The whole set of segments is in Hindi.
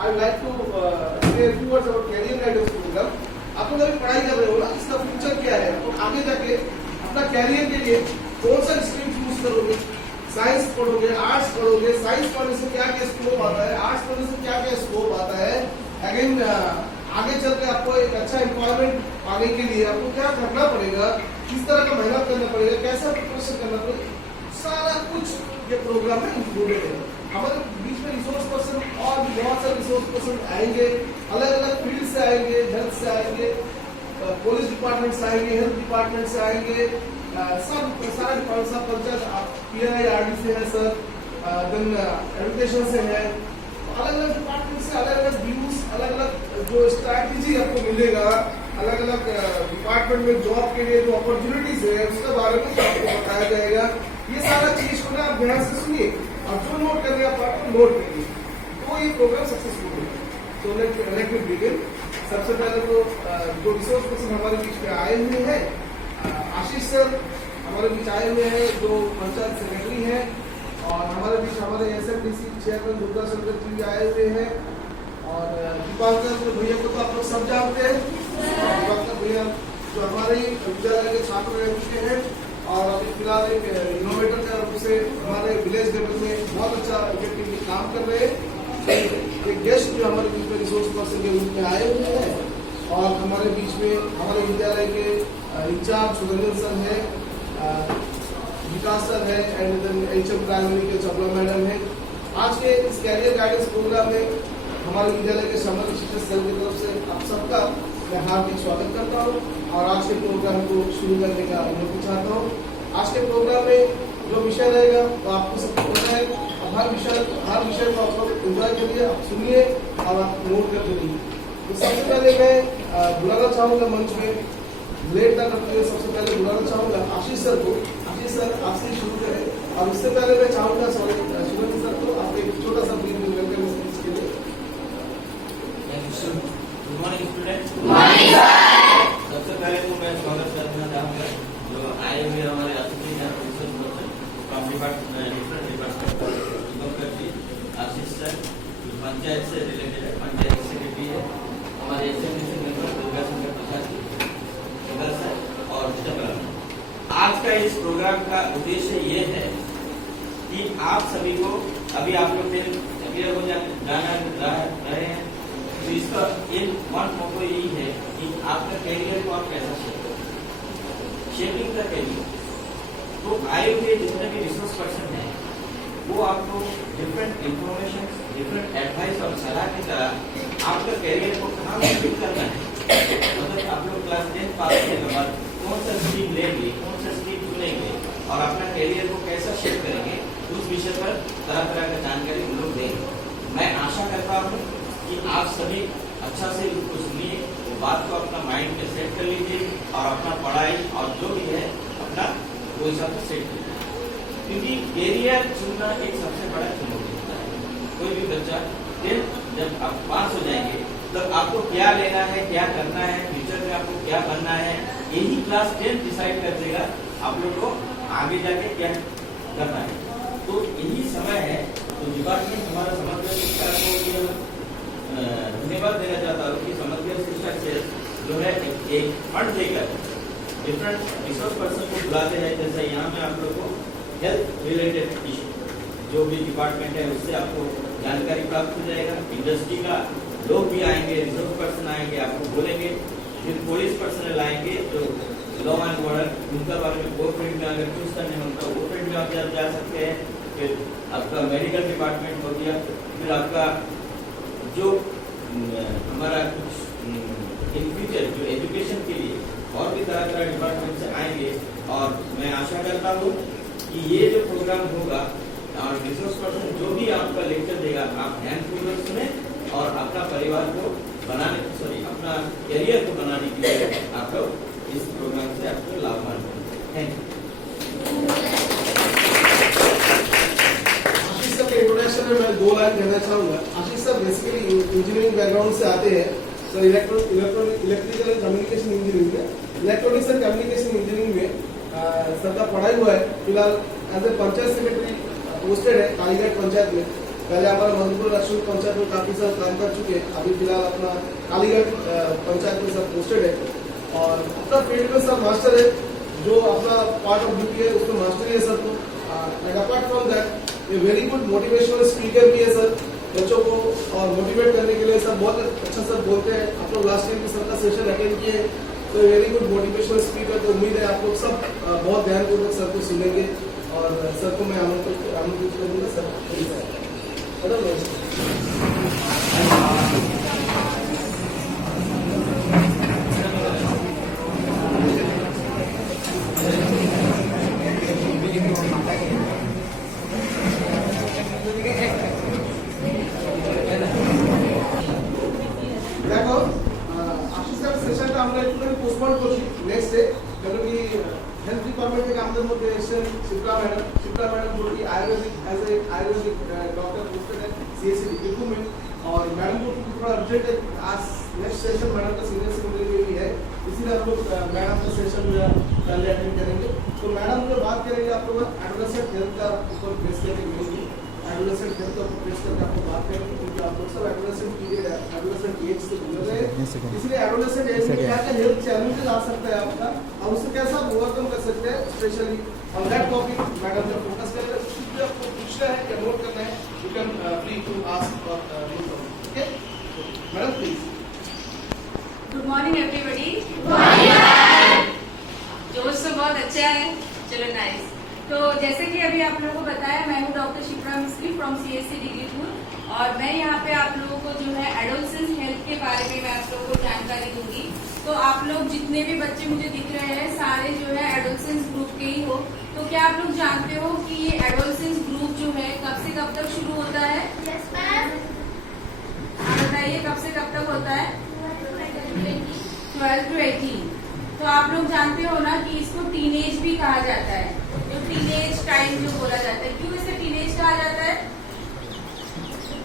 I would like to say a few words about career guidance program. आप लोग अभी पढ़ाई कर रहे हो ना, इसका फ्यूचर क्या है, तो आगे जाके अपना कैरियर के लिए कौन सा स्ट्रीम चूज करोगे, साइंस पढ़ोगे, आर्ट्स पढ़ोगे, साइंस पढ़ने से क्या क्या स्कोप आता है, आर्ट्स पढ़ने से क्या क्या स्कोप आता है, अगेन आगे चल के आपको एक अच्छा एम्प्लॉयमेंट पाने के लिए आपको क्या करना पड़ेगा, किस तरह का मेहनत करना पड़ेगा, कैसा प्रिपरेशन करना पड़ेगा, सारा कुछ ये प्रोग्राम में इंक्लूडेड है। हमारे बीच में रिसोर्स पर्सन और भी बहुत सारे रिसोर्स पर्सन आएंगे, अलग अलग फील्ड से आएंगे, हेल्थ से आएंगे, पुलिस डिपार्टमेंट से आएंगे, हेल्थ डिपार्टमेंट से आएंगे, सब सारा डिपार्टमेंट सब पंचायत PNIRD से है सर, देन एजुकेशन से है, अलग अलग डिपार्टमेंट से अलग अलग व्यूज, अलग अलग जो स्ट्रैटेजी आपको मिलेगा, अलग अलग डिपार्टमेंट में जॉब के लिए जो अपॉर्चुनिटीज है उसके बारे में आपको बताया जाएगा। ये सारा चीज को ना आप ध्यान से सुनिए और जो नोट करने आप आपको नोट करिए, तो ये प्रोग्राम सक्सेसफुल होगा। So let me begin. सबसे पहले तो जो रिसोर्स पर्सन हमारे बीच में आए हुए हैं, आशीष सर हमारे बीच आए हुए हैं, जो पंचायत सेक्रेटरी हैं, और हमारे बीच हमारे SMDC चेयरमैन दुर्गा शंकर जी भी आए हुए हैं, और दीपांकर भैया को तो आप लोग सब जानते हैं, दीपांकर भैया जो हमारे विद्यालय के छात्र रह चुके हैं और अभी फिलहाल एक इनोवेटर के रूप से हमारे विलेज लेवल में बहुत अच्छा इफेक्टिवली काम कर रहे हैं। एक गेस्ट जो हमारे बीच में रिसोर्स पर्सन के रूप में आए हुए हैं, और हमारे बीच में हमारे विद्यालय के इंचार्ज सुरेंद्र सर है, विकास सर है, एंड देन HM प्राइमरी के चपला मैडम है। आज के इस कैरियर गाइडेंस प्रोग्राम में हमारे विद्यालय के समग्र शिक्षा सेल की तरफ से आप सबका मैं हार्दिक स्वागत करता हूँ और आज के प्रोग्राम को शुरू करने का अनुमति चाहता हूँ। आज के प्रोग्राम में जो विषय रहेगा वो आपको सबको पता है, हर विषय को आप लोग एंजॉय करिए, आप सुनिए और आप नोट करते रहिए। तो सबसे पहले मैं बुलाना चाहूँगा मंच में, लेट ना करते हुए सबसे पहले बुलाना चाहूँगा आशीष सर को। आशीष सर आपसे शुरू करें, और उससे पहले मैं चाहूँगा सुरेंद्र सर को आप एक छोटा सा ब्रीफ वेलकम स्पीच के लिए। Good morning students. सबसे पहले तो मैं स्वागत करना चाहूँगा जो आए हुए हमारे अतिथि हैं, फ्रॉम डिपार्टमेंट आशीष सर, जो पंचायत से रिलेटेड है, पंचायत सेक्रेटरी है, हमारे SMDC member Durga Shankar Prasad sir और चपला। आज का इस प्रोग्राम का उद्देश्य ये है कि आप सभी को अभी आप लोग क्लियर हो जाना रहे हैं, तो इसका एक वन मोटो यही है कि आपका कैरियर को आप कैसा शेपिंग का कैरियर। तो आए हुए जितने भी रिसोर्स पर्सन हैं वो आपको डिफरेंट इंफॉर्मेशन, डिफरेंट एडवाइस और सलाह की तरह आपका कैरियर को कहाँ शेप करना है, मतलब आप लोग क्लास 10 पास करने के बाद कौन सा स्ट्रीम लेंगे, कौन सा स्ट्रीम चुनेंगे और अपना कैरियर को कैसा शेप करेंगे, उस विषय पर तरह तरह का जानकारी हम लोग देंगे। मैं आशा करता हूँ कि आप सभी अच्छा से उसको सुनिए, वो बात को अपना माइंड में सेट कर लीजिए और अपना पढ़ाई और जो भी है अपना वो हिसाब से सेट कीजिए, क्योंकि कैरियर चुनना एक सबसे बड़ा चुनौती होता है। कोई भी बच्चा फिर जब आप पास हो जाएंगे तब आपको क्या लेना है, क्या करना है, फ्यूचर में आपको क्या बनना है, यही क्लास 10 डिसाइड कर देगा आप लोग को आगे जाके क्या करना है। तो यही समय है, तो डिपार्टमेंट हमारा समग्र शिक्षा को धन्यवाद देना चाहता हूँ कि समग्र शिक्षा से जो है एक फंड देकर डिफरेंट रिसोर्स पर्सन को बुलाते हैं। जैसे यहाँ में आप लोग को हेल्थ रिलेटेड इशू जो भी डिपार्टमेंट है उससे आपको जानकारी प्राप्त हो जाएगा। इंडस्ट्री का लोग भी आएंगे, रिसोर्स पर्सन आएंगे, आपको बोलेंगे। फिर पुलिस पर्सनल आएंगे जो लॉ एंड ऑर्डर, उनका बारे में वो फील्ड में अगर चूज करने होगा वो फील्ड में आप जा सकते हैं। फिर आपका मेडिकल डिपार्टमेंट हो गया, फिर आपका जो हमारा कुछ इन फ्यूचर जो एजुकेशन के लिए और भी तरह तरह डिपार्टमेंट से आएंगे। और मैं आशा करता हूँ कि ये जो प्रोग्राम होगा और रिसोर्स पर्सन जो भी आपका लेक्चर देगा आप ध्यानपूर्वक सुने और अपना परिवार को अपना करियर को बनाने के लिए आप लोग इस प्रोग्राम से आपको लाभान्वित होंगे। Thank you. इंट्रोडक्शन में मैं 2 लाइन कहना चाहूंगा। Ashish sir basically engineering background से आते हैं, sir electrical and communication engineering में, इलेक्ट्रॉनिक्स एंड कम्युनिकेशन इंजीनियरिंग में सर का पढ़ाई हुआ है। फिलहाल as a panchayat secretary posted है कालीघाट पंचायत में, पहले हमारे मधुपुर लक्ष्मी पंचायत में काफी सारा काम कर चुके हैं, अभी फिलहाल अपना कालीगढ़ पंचायत में सब पोस्टेड है और अपना फील्ड में सब मास्टर है, जो अपना पार्ट ऑफ ड्यूटी है उसमें मास्टरी है sir. And apart from that ये वेरी गुड मोटिवेशनल स्पीकर भी है सर, बच्चों को और मोटिवेट करने के लिए सर बहुत अच्छा सर बोलते हैं। आप लोग लास्ट टाइम भी सर का सेशन अटेंड किए तो वेरी गुड मोटिवेशनल स्पीकर, तो उम्मीद है आप लोग सब बहुत ध्यानपूर्वक सर को सुनेंगे और सर को मैं आमंत्रित करूंगा सर। দেখো আশিসের সেশনটা আমরা একটু পোস্টপোন করছি নেক্সট ডে, কেন কি হেলথ ডিপার্টমেন্ট থেকে আমাদের মধ্যে এসেছেন শিপ্রা ম্যাডাম जो कि Ayurvedic as a Ayurvedic doctor posted है सीएससी डिग्री में, और मैडम को थोड़ा अर्जेंट है, आज नेक्स्ट सेशन मैडम का सीनियर सेकेंडरी भी है, इसीलिए हम लोग मैडम का सेशन पहले अटेंड करेंगे। तो मैडम जो बात करेंगे आप लोग एडोलेसेंट हेल्थ का ऊपर बेस करके मिलेंगे, एडोलेसेंट हेल्थ का बेस करके आपको बात करेंगे, क्योंकि आप लोग सब एडोलेसेंट पीरियड है, एडोलेसेंट एज से गुजर रहे हैं, इसलिए एडोलेसेंट एज में क्या क्या हेल्थ चैलेंजेस आ सकता है आपका और उससे कैसे आप ओवरकम कर सकते हैं, specially on that topic madam जो फोकस करेंगे। कुछ भी आपको पूछना है या नोट करना है, you can free to ask और okay madam please. Good morning everybody. जोश तो बहुत अच्छा है, चलो नाइस। तो जैसे कि अभी आप लोगों को बताया, मैं हूँ डॉक्टर शिप्रा मिस्त्री फ्रॉम सीएससी डिग्रीपुर, और मैं यहाँ पे आप लोगों को जो है एडोलेसेंस हेल्थ के बारे में मैं आप लोगों को जानकारी दूंगी। तो आप लोग जितने भी बच्चे मुझे दिख रहे हैं सारे जो है एडोलेसेंस ग्रुप के ही हो। तो क्या आप लोग जानते हो कि ये एडोलेसेंस ग्रुप जो है कब से कब तक शुरू होता है? बताइए कब से कब तक होता है? 12 to 18। तो आप लोग जानते हो ना कि इसको टीनेज भी कहा जाता है, जो टीनेज टाइम जो बोला जाता है। क्यों इसे टीनेज कहा जाता है?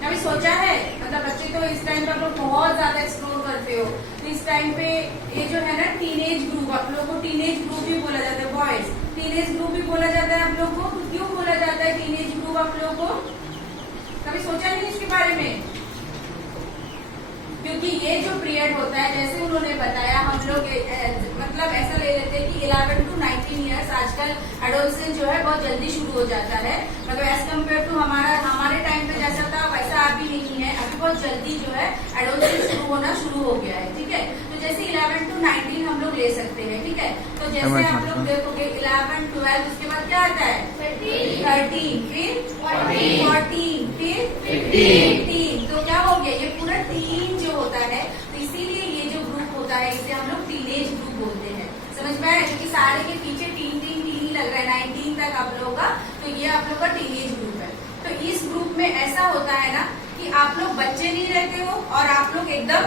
कभी सोचा है? मतलब बच्चे तो इस टाइम पे आप लोग बहुत ज्यादा एक्सप्लोर करते हो, तो इस टाइम पे ये जो है ना टीनेज ग्रुप, आप लोग को टीनेज ग्रुप भी बोला जाता है, बॉयज टीनेज ग्रुप भी बोला जाता है आप लोग को। क्यों बोला जाता है टीनेज ग्रुप आप लोग को? कभी सोचा नहीं इसके बारे में? क्योंकि ये जो पीरियड होता है, जैसे उन्होंने बताया, हम लोग मतलब ऐसा ले लेते हैं कि 11 to 19 ईयर्स आजकल एडोलेसेंस जो है बहुत जल्दी शुरू हो जाता है, मतलब एज कम्पेयर टू हमारे टाइम पे जैसा था वैसा अभी नहीं है, अभी बहुत जल्दी जो है एडोलेसेंस शुरू होना शुरू हो गया है। ठीक है, तो जैसे 11 to 19 हम लोग ले सकते हैं। ठीक है, तो जैसे आप लोग देखोगे 11, 12, उसके बाद क्या आता है? 13, फिर 14, फिर 15। तो क्या हो गया? ये पूरा टीन जो होता है, तो इसीलिए ये जो ग्रुप होता है इसे हम लोग टीनेज ग्रुप बोलते हैं। समझ में आया? क्योंकि सारे के पीछे टीन ही लग रहा है, 19 तक आप लोगों का, तो ये आप लोग का टीनेज ग्रुप है। तो इस ग्रुप में ऐसा होता है ना कि आप लोग बच्चे नहीं रहते हो और आप लोग एकदम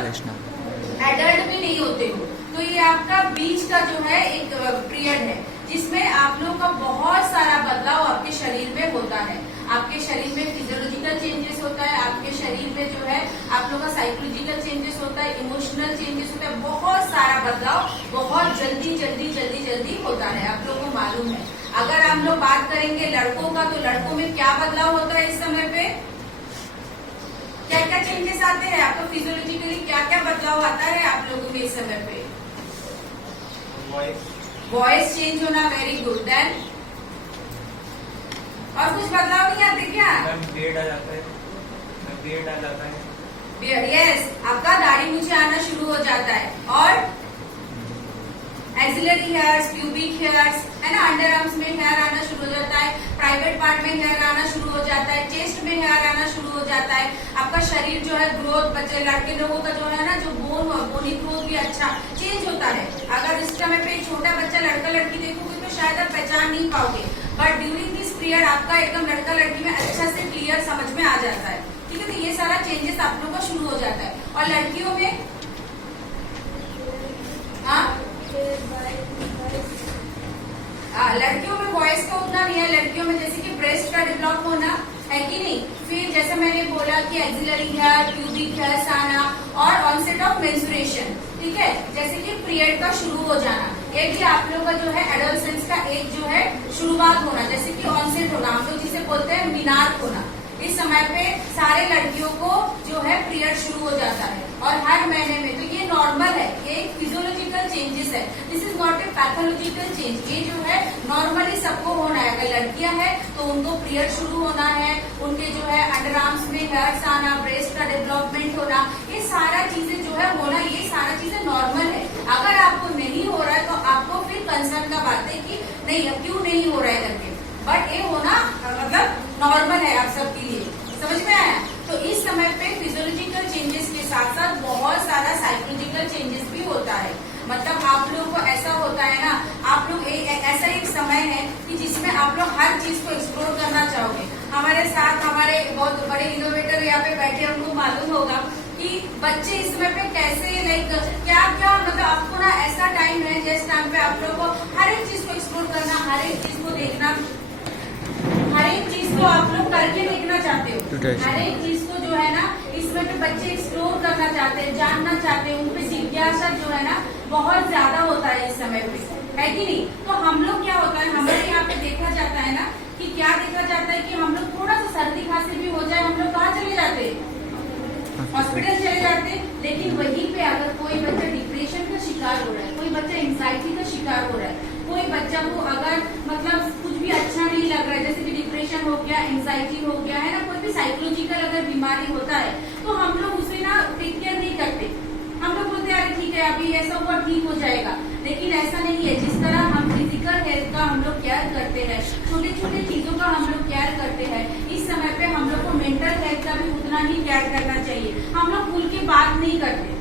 एडल्ट भी नहीं होते हो। तो ये आपका बीच का जो है एक पीरियड है, जिसमें आप लोग का बहुत सारा बदलाव आपके शरीर में होता है। आपके शरीर में फिजियोलॉजिकल चेंजेस होता है, आपके शरीर में जो है आप लोग का साइकोलॉजिकल चेंजेस होता है, इमोशनल चेंजेस होता है, बहुत सारा बदलाव बहुत जल्दी होता है, आप लोगों को मालूम है। अगर हम लोग बात करेंगे लड़कों का, तो लड़कों में क्या बदलाव होता है इस समय पे? क्या क्या चेंजेस आते हैं आपको फिजियोलॉजिकली? क्या क्या बदलाव आता है आप लोगों में इस समय पे? वॉइस चेंज होना, वेरी गुड। देन और कुछ बदलाव नहीं आते क्या? बियर्ड आ जाता है, यस, आपका दाढ़ी मूछें आना शुरू हो जाता है, और एक्सिलरी हेयर्स, प्यूबिक हेयर्स, है ना, अंडर आर्म्स में हेयर आना शुरू हो जाता है, प्राइवेट पार्ट में हेयर आना शुरू हो जाता है, चेस्ट में हेयर आना शुरू हो जाता है। आपका शरीर जो है ग्रोथ, बच्चे लड़के लोगों का जो है ना, जो बोनी ग्रोथ भी अच्छा चेंज होता है। अगर इस समय पे छोटा बच्चा लड़का लड़की देखोगे तो शायद आप पहचान नहीं पाओगे, बट ड्यूरिंग दिस पीरियड आपका एकदम लड़का लड़की में अच्छा से क्लियर समझ में आ जाता है। ठीक है, तो ये सारा चेंजेस आप लोग का शुरू हो जाता है। और लड़कियों में लड़कियों में वॉइस का उतना नहीं है, लड़कियों में जैसे कि ब्रेस्ट का डेवलप होना है कि नहीं, फिर जैसे मैंने बोला कि एक्सिलरी हेयर, प्यूबिक हेयर्स आना, और ऑनसेट ऑफ मेंस्ट्रुएशन। ठीक है, जैसे कि पीरियड का शुरू हो जाना, ये भी आप लोग का जो है एडोलेसेंस का एक जो है शुरुआत होना, जैसे कि ऑनसेट होना, हम लोग जिसे बोलते हैं मीनार होना। इस समय पे सारे लड़कियों को जो है पीरियड शुरू हो जाता है और हर महीने में, तो ये नॉर्मल है, ये एक फिजियोलॉजिकल चेंजेस है, this is not a pathological change. ये जो है नॉर्मली सबको होना है। अगर लड़कियां हैं तो उनको पीरियड शुरू होना है, उनके जो है अंडर आर्म्स में हेयर्स आना, ब्रेस्ट का डेवलपमेंट होना, ये सारा चीजें जो है होना, ये सारा चीजें नॉर्मल है। अगर आपको नहीं हो रहा है तो आपको फिर कंसर्न का बात है कि नहीं, अब क्यों नहीं हो रहा है करके, बट ये होना मतलब नॉर्मल है आप सबके लिए। समझ में आया? तो इस समय पे फिजियोलॉजिकल चेंजेस के साथ साथ बहुत सारा साइकोलॉजिकल चेंजेस भी होता है। मतलब आप लोगों को ऐसा होता है ना, आप लोग ऐसा एक समय है कि जिसमें आप लोग हर चीज को एक्सप्लोर करना चाहोगे। हमारे साथ हमारे बहुत बड़े इनोवेटर यहाँ पे बैठे, उनको मालूम होगा कि बच्चे इस समय पे कैसे लाइक क्या क्या, मतलब आपको ना ऐसा टाइम है जिस टाइम पे आप लोग को हर एक चीज को एक्सप्लोर करना, हर एक चीज को देखना, हर एक चीज को आप लोग करके देखना चाहते हो। हर एक चीज को जो है ना इसमें पे बच्चे एक्सप्लोर करना चाहते हैं, जानना चाहते हैं, उनपे जिज्ञासा जो है ना बहुत ज्यादा होता है इस समय पे, है कि नहीं? तो हम लोग क्या होता है, हमारे यहाँ पे देखा जाता है ना कि क्या देखा जाता है कि हम लोग थोड़ा सा सर्दी खांसी भी हो जाए, हम लोग कहाँ चले जाते हैं? हॉस्पिटल चले जाते हैं। लेकिन वहीं पे अगर कोई बच्चा डिप्रेशन का शिकार हो रहा है, कोई बच्चा एंजाइटी का शिकार हो रहा है, कोई बच्चा को अगर मतलब कुछ भी अच्छा नहीं लग रहा है, जैसे कि डिप्रेशन हो गया, एंजाइटी हो गया है ना, कोई भी साइकोलॉजिकल अगर बीमारी होता है, तो हम लोग उसे ना टेक केयर नहीं करते। हम लोग बोलते हैं अरे ठीक है अभी ऐसा हुआ, ठीक हो जाएगा, लेकिन ऐसा नहीं है। जिस तरह हम फिजिकल हेल्थ का हम लोग केयर करते हैं, छोटे छोटे चीजों का हम लोग केयर करते हैं, इस समय पे हम लोग को मेंटल हेल्थ का भी उतना ही केयर करना चाहिए। हम लोग खुल के बात नहीं करते,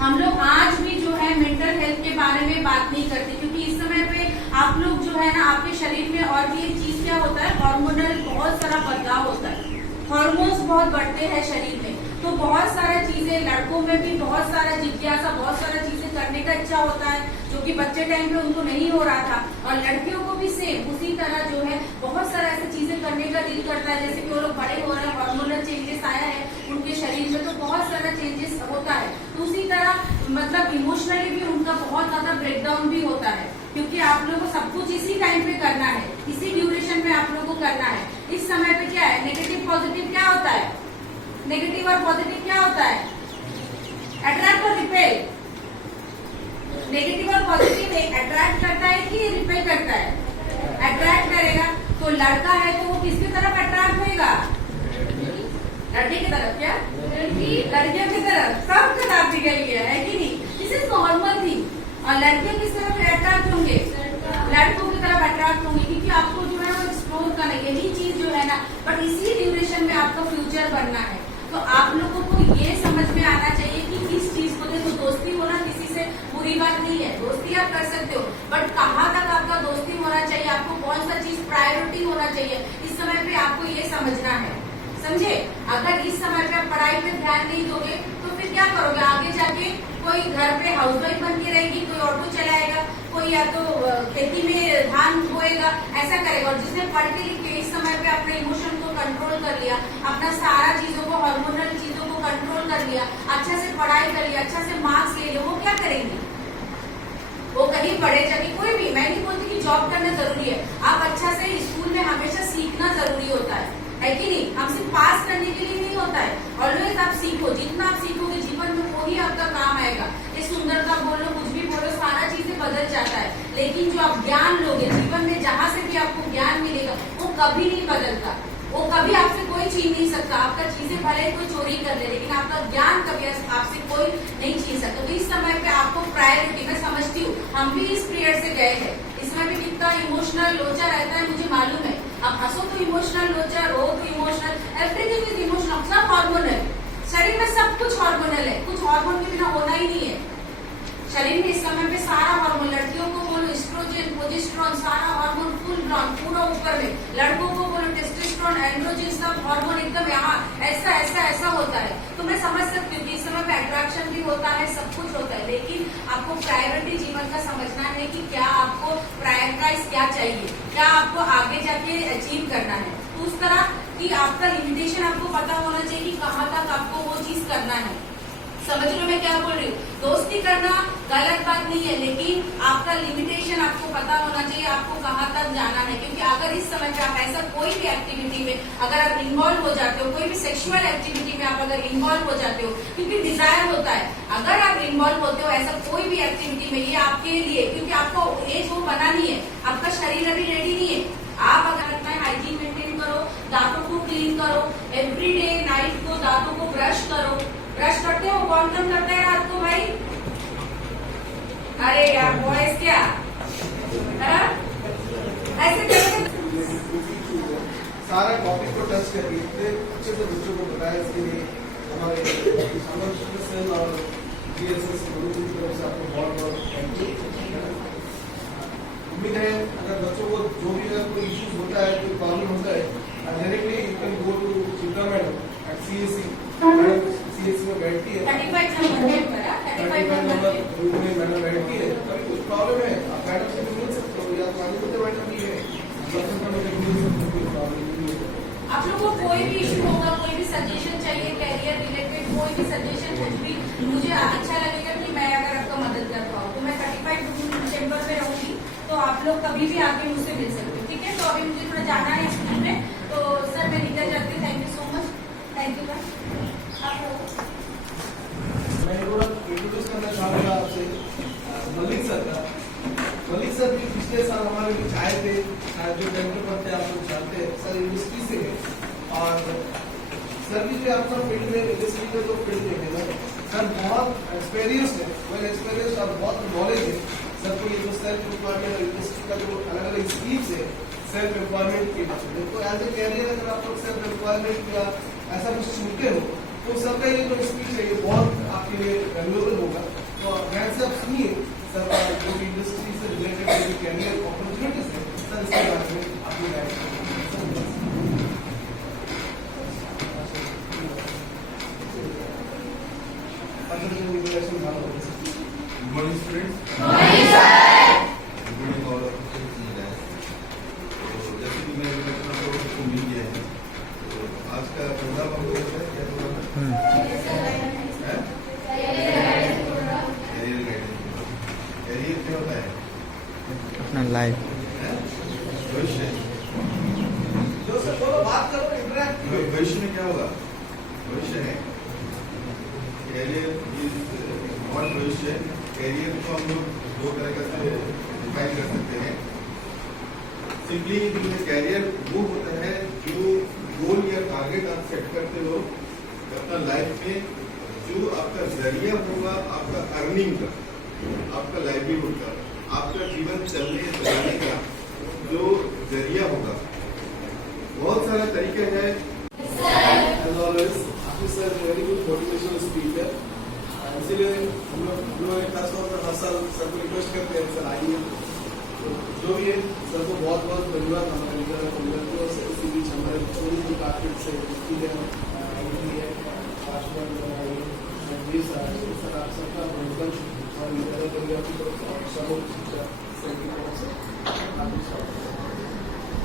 हम लोग आज भी जो है मेंटल हेल्थ के बारे में बात नहीं करते, क्योंकि इस समय पे आप लोग जो है ना आपके शरीर में और भी एक चीज क्या होता है, हार्मोनल बहुत सारा बदलाव होता है, हार्मोन्स बहुत बढ़ते हैं शरीर में, तो बहुत सारा चीजें, लड़कों में भी बहुत सारा जिज्ञासा, बहुत सारा चीजें करने का इच्छा होता है, जो कि बच्चे टाइम पे उनको नहीं हो रहा था, और लड़कियों को भी सेम उसी तरह जो है बहुत सारा ऐसी चीजें करने का दिल करता है, जैसे कि वो लोग बड़े हो रहे हैं, हार्मोनल चेंजेस आया है उनके शरीर में, तो बहुत सारा चेंजेस होता है। तो उसी तरह मतलब इमोशनली भी उनका बहुत ज्यादा ब्रेकडाउन भी होता है, क्योंकि आप लोगों को सब कुछ इसी टाइम पे करना है, इसी ड्यूरेशन में आप लोगों को करना है। इस समय पे क्या है, नेगेटिव पॉजिटिव क्या होता है, नेगेटिव और पॉजिटिव क्या होता है, अट्रैक्ट और रिपेल। नेगेटिव और पॉजिटिव अट्रैक्ट करता है कि रिपेल करता है? अट्रैक्ट करेगा। तो लड़का है तो वो किसकी तरफ अट्रैक्ट होगा, लड़के की तरफ, क्या लड़कियों की तरफ, सब तरफ गई है कि नहीं? This is normal thing. और लड़कियों किस तरफ अट्रैक्ट होंगे, लड़कों की तरफ अट्रैक्ट होंगे, क्योंकि आपको जो है वो एक्सप्लोर करना, यही चीज जो है ना, बट इसी ड्यूरेशन में आपका फ्यूचर बनना है। तो आप लोगों को ये समझ में आना चाहिए कि किस चीज को, देखो दोस्ती होना किसी से बुरी बात नहीं है, दोस्ती आप कर सकते हो, बट कहाँ तक आपका दोस्ती होना चाहिए, आपको कौन सा चीज प्रायोरिटी होना चाहिए, इस समय पे आपको ये समझना है, समझे? अगर इस समय पे आप पढ़ाई पे ध्यान नहीं दोगे तो फिर क्या करोगे आगे जाके? कोई घर पे हाउसवाइफ बन के रहेगी, कोई ऑटो चलाएगा, कोई या तो खेती में धान बोएगा, ऐसा करेगा। और जिसने पढ़ के लिख के इस समय पे अपने इमोशन को कंट्रोल कर लिया, अपना सारा चीजों को, हार्मोनल चीजों को कंट्रोल कर लिया, अच्छा से पढ़ाई कर लिया, अच्छा से मार्क्स ले लिया, वो क्या करेंगे? वो कहीं पढ़े जाके, कोई भी, मैं नहीं बोलती कि जॉब करना जरूरी है, आप अच्छा से स्कूल में हमेशा सीखना जरूरी होता है कि नहीं? हम सिर्फ पास करने के लिए नहीं होता है, ऑलवेज आप सीखो, जितना आप सीखोगे जीवन में वही आपका काम आएगा। ये सुंदरता बोलो, कुछ भी बोलो, सारा चीजें बदल जाता है, लेकिन जो आप ज्ञान लोगे जीवन में, जहाँ से भी आपको ज्ञान मिलेगा, वो कभी नहीं बदलता, वो कभी आपसे कोई छीन नहीं सकता। आपका चीजें भले कोई चोरी कर ले, लेकिन आपका ज्ञान कभी आपसे कोई नहीं छीन सकता। तो इस समय पे आपको प्रायोरिटी, मैं समझती हूँ, हम भी इस पीरियड से गए हैं, इसमें भी कितना इमोशनल लोचा रहता है मुझे मालूम है। आप हंसो तो इमोशनल लोचा, रो तो इमोशनल, एवरीथिंग इज इमोशनल, सब हार्मोनल, शरीर में सब कुछ हार्मोनल है, कुछ हार्मोन के बिना होना ही नहीं है शरीर में। इस समय पे सारा हार्मोन, लड़कियों को बोलो एस्ट्रोजन, प्रोजेस्टेरोन, सारा हार्मोन फुल ग्राउंड, पूरा ऊपर में, लड़कों को बोलो टेस्टोस्टेरोन, एंड्रोजन, सब हार्मोन एकदम यहाँ ऐसा ऐसा ऐसा होता है। तो मैं समझ सकती हूँ कि इस समय पे अट्रैक्शन भी होता है, सब कुछ होता है, लेकिन आपको प्रायोरिटी जीवन का समझना है कि क्या आपको प्रायोरिटाइज क्या चाहिए, क्या आपको आगे जाके अचीव करना है। तो उस तरह की आपका लिमिटेशन आपको पता होना चाहिए कि कहाँ तक आपको वो चीज करना है। समझ लो मैं क्या बोल रही हूँ। दोस्ती करना गलत बात नहीं है, लेकिन आपका लिमिटेशन आपको पता होना चाहिए, आपको कहाँ तक जाना है। क्योंकि अगर इस समय पे आप ऐसा कोई भी एक्टिविटी में अगर आप इन्वॉल्व हो जाते हो, कोई भी सेक्सुअल एक्टिविटी में आप अगर इन्वॉल्व हो जाते हो, क्योंकि डिजायर होता है, अगर आप इन्वॉल्व होते हो ऐसा कोई भी एक्टिविटी में, ये आपके लिए, क्योंकि आपको एज वो बना नहीं है, आपका शरीर अभी रेडी नहीं है। आप अगर अपना हाइजीन मेंटेन करो, दांतों को क्लीन करो, एवरी डे नाइट को दांतों को ब्रश करो। ब्रश करते हो, कौन कौन करता है रात को भाई? अरे यार बॉयज क्या ऐसे करोगे? सारा टॉपिक को टच करके इतने अच्छे से बच्चों को बताया, इसके लिए हमारे सेल और GSS की तरफ से आपको बहुत बहुत थैंक यू। उम्मीद है अगर बच्चों को जो भी अगर कोई इश्यूज होता है, कोई प्रॉब्लम होता है, directly you can go to Chitra madam at CSC। Madam CSC में बैठती है, 35 नंबर रूम में मैडम बैठती है। कभी कुछ प्रॉब्लम है आप मैडम से भी मिल सकते हो, या तो आगे बढ़ते मैडम भी है, कोई प्रॉब्लम नहीं है। आप लोगों को कोई भी इशू होगा, कोई भी सजेशन चाहिए कैरियर रिलेटेड, कोई भी सजेशन कुछ भी, मुझे अच्छा लगेगा कि मैं अगर आपका मदद कर पाऊँ, तो मैं 35 चैम्बर में रहूंगी, तो आप लोग कभी भी आके मुझसे मिल सकते हो, ठीक है। तो अभी मुझे थोड़ा जाना है स्कूल में, तो सर मैं निकल जाती हूँ। Thank you so much, thank you ma'am. मैं इंट्रोड्यूस करना चाहूँगा आपसे मलिक सर का। मलिक सर भी पिछले साल हमारे बीच आए थे, जो डेंटल पढ़ते हैं आप लोग जानते हैं, सर इंडस्ट्री से है और सर भी जो आपका फील्ड में इंडस्ट्री का जो फील्ड में है ना, सर बहुत एक्सपीरियंस है, वेल एक्सपीरियंस और बहुत नॉलेज है सर को। ये जो सेल्फ एम्प्लॉयमेंट और इंडस्ट्री का जो अलग अलग स्कीम्स है सेल्फ एम्प्लॉयमेंट के लिए, तो एज ए कैरियर अगर आप लोग सेल्फ एम्प्लॉयमेंट या ऐसा कुछ सुनते हो, तो सबका ये जो स्पीच है ये बहुत आपके लिए वैल्यूएबल होगा। तो ध्यान से आप सुनिए सर का जो इंडस्ट्री से रिलेटेड जो कैरियर अपॉर्चुनिटीज है, सर इसके बारे में आपको guide Good morning, students. Good morning, all of you. तो जैसे कि मैं अपना लोगों को मिल गया है, तो आज का प्रोग्राम हम लोग क्या प्रोग्राम है? Career guidance. कैरियर क्या होता है? अपना लाइफ भविष्य। जो सर बोलो, बात करो, इंटरैक्ट करो। भविष्य में क्या होगा? भविष्य है कैरियर इज नॉट भविष्य। कैरियर को हम लोग दो तरह का से डिफाइन कर सकते हैं। सिंपली जो कैरियर वो होता है जो गोल या टारगेट आप सेट करते हो अपना लाइफ में, जो आपका जरिया होगा आपका अर्निंग का, आपका लाइवलीहुड का, आपका जीवन चलाने का जो जरिया होगा। बहुत सारा तरीका है। Sir very good motivational speaker, इसीलिए हम लोग खासतौर पर हर साल सर को रिक्वेस्ट करते हैं सर आइए। तो जो भी है सर को बहुत बहुत धन्यवाद हमारे लीडर को। इसी बीच हमारे पूरी डिपार्टमेंट से सर आप सबका वेलकम और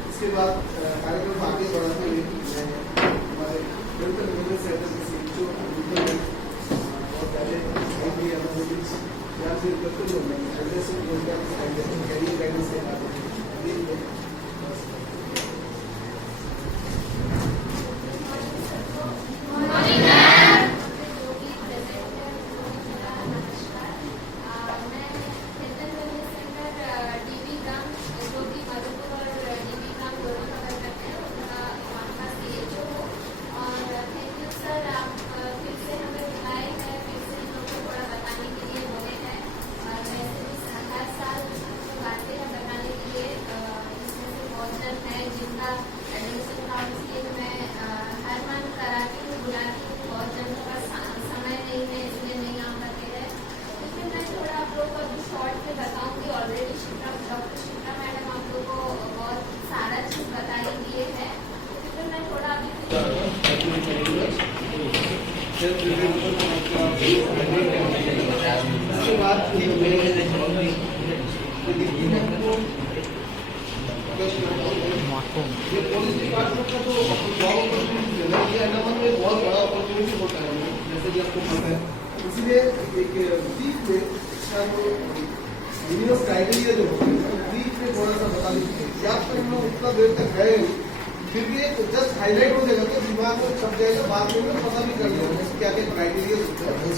इसके बाद कार्यक्रम आगे बढ़ाते हुए हमारे मेडिकल मीडिया सेंटर और पहले यहाँ से करते हुए कैरियर गाइडेंस के बाद ये पुलिस डिपार्टमेंट का जो जॉब अपॉर्चुनिटी है ना, ये अंडमान में बहुत बड़ा अपॉर्चुनिटी होता है, जैसे कि आपको पता है। इसीलिए एक ब्रीफ में इसका जो मिनिमम क्राइटेरिया जो होता है ब्रीफ में थोड़ा सा बता दीजिए। या तो हम लोग उतना देर तक गए फिर भी जस्ट हाईलाइट हो जाएगा तो दिमाग में छप जाएगा, बाद में हम पता भी कर लेंगे क्या क्या क्राइटेरिया होता है।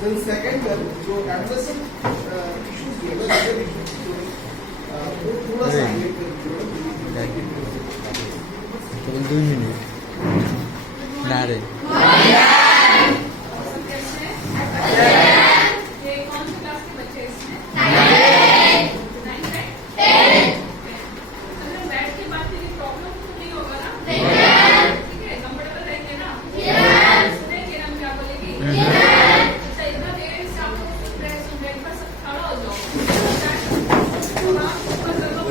देन सेकंड जो एडमिशन इश्यूज है वो थोड़ा सा हाईलाइट कर दीजिए। केवल 2 मिनट ना रे ये कौन सी क्लास के बच्चे हैं इसमें? 9th है? अगर बैठ के बात करें प्रॉब्लम तो नहीं होगा ना? ठीक है, कंफर्टेबल रहेंगे ना? सुनेंगे ना हम क्या बोलेंगे? अच्छा, इतना देर से आप लोग सुन रहे हैं, पर सब खड़ा हो जाओ। आप ऊपर करो।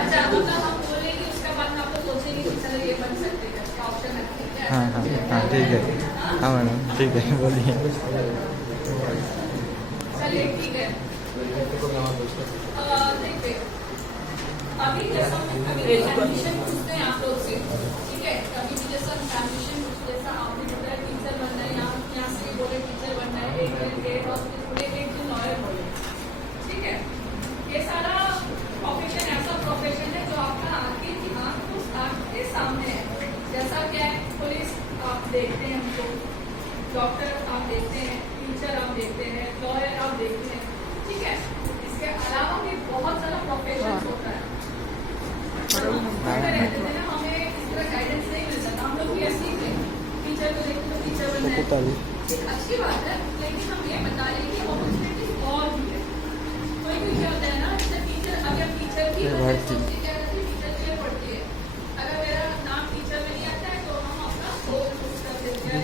अच्छा, मतलब हम बोलेंगे उसके बाद आप लोग सोचेंगे कि चलो ये बन सकते हैं, इसका ऑप्शन रखते हैं क्या? हाँ ठीक है। हाँ मैडम ठीक है बोलिए। चलिए ठीक है। देखिए अभी जैसा अभी एडमिशन पूछते हैं आप लोग से, ठीक है? अभी भी जैसा एडमिशन पूछते जैसा आपने बोला टीचर बनना है, यहाँ से बोले टीचर बनना है, एक हॉस्पिटल बोले, एक दिन लॉयर बोले, ठीक है? ये सारा प्रोफेशन ऐसा प्रोफेशन है जो आपका आगे दिमाग को आपके सामने है। जैसा क्या है, पुलिस आप देखते हैं, हमको डॉक्टर आप देखते हैं, टीचर आप देखते हैं, लॉयर आप देखते हैं, ठीक है? इसके अलावा भी बहुत सारा प्रोफेशन होता है। रहते थे ना, हमें इस तरह गाइडेंस नहीं मिलता था, हम लोग भी ऐसे ही थे, टीचर को देखते तो टीचर बनना है, एक अच्छी बात है, लेकिन हम ये बता रहे हैं कि अपॉर्चुनिटीज और भी है। कोई भी क्या होता है ना, जैसे टीचर, अगर टीचर की टीचर के लिए पढ़ती है, अगर मेरा नाम टीचर में नहीं आता है तो हम अपना गोल चूज कर देते हैं,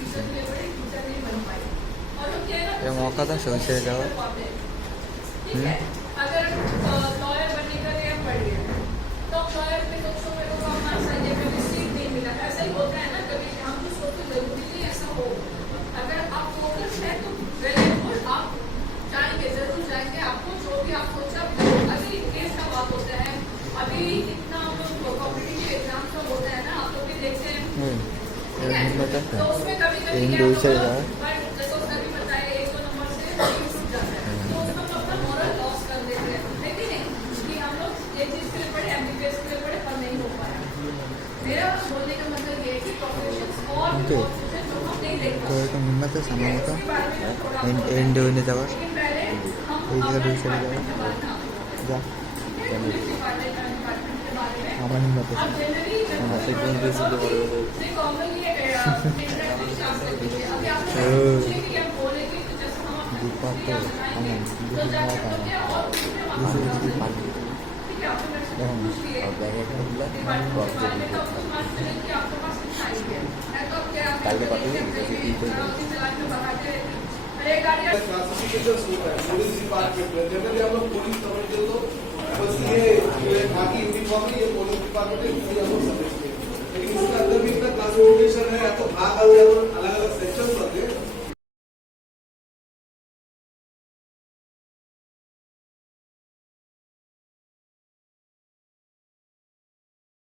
टीचर के लिए पढ़े, टीचर नहीं बन पाए, और हम क्या ये मौका था सोचे जाओ। ठीक है? अगर लॉयर बनने का लिए पढ़ लिया तो लॉयर पे दोस्तों मेरे को हमारा सब्जेक्ट में सीट नहीं मिला, ऐसा ही होता है ना कभी, हम तो सोचते जरूरी नहीं ऐसा हो। अगर आप फोकस है तो वेल एंड गुड, आप जाएंगे जरूर जाएंगे, आपको जो भी आप सोचा। अभी केस का बात होता है, अभी इतना हम लोग कॉम्पिटिटिव एग्जाम सब होता है ना, आप लोग भी देखते हैं, तो उसमें कभी कभी क्या होता है, बट जैसे उसने भी बताया 1-2 नंबर से छूट जाता है, तो उसमें हम अपना मोरल लॉस कर देते हैं, लेकिन नहीं कि हम लोग ये चीज के लिए पढ़े, एमबीबीएस के लिए पढ़े, पर नहीं हो पाया। मेरा बोलने का मतलब ये है कि प्रोफेशंस और भी बहुत कुछ है जो हम नहीं देख पाते। तो हिम्मत है समय का उसके बारे में थोड़ा बहुत एंड होने जावा लेकिन पहले हम एक अपना दूसरे डिपार्टमेंट के बारे में जा पुलिस डिपार्टमेंट के बारे में আমার হিম্মত अब जनरली कॉमनली इंटरेक्टिव क्लास लगती है। अभी आप लोग पूछेंगे कि हम बोलेंगे तो जैसे हम अपने क्या बताएंगे तो जाके हम लोग क्या और दूसरे वहाँ ठीक है, आपने मेरे से पूछ लिए डिपार्टमेंट के बारे में, तो आपको मार्क्स मिले कि आपके पास कितना आइडिया है, तो क्या आप चलान में बढ़ाते रहते हैं। अरे गाड़ी क्लासिफिकेशंस होता है पुलिस डिपार्टमेंट में, जनरली हम लोग पुलिस समझते तो बस ये बाकी यूनिफॉर्म ये पुलिस डिपार्टमेंट है, इसलिए हम लोग समझते हैं, लेकिन इसके अंदर भी इतना क्लासिफिकेशन है, या तो भाग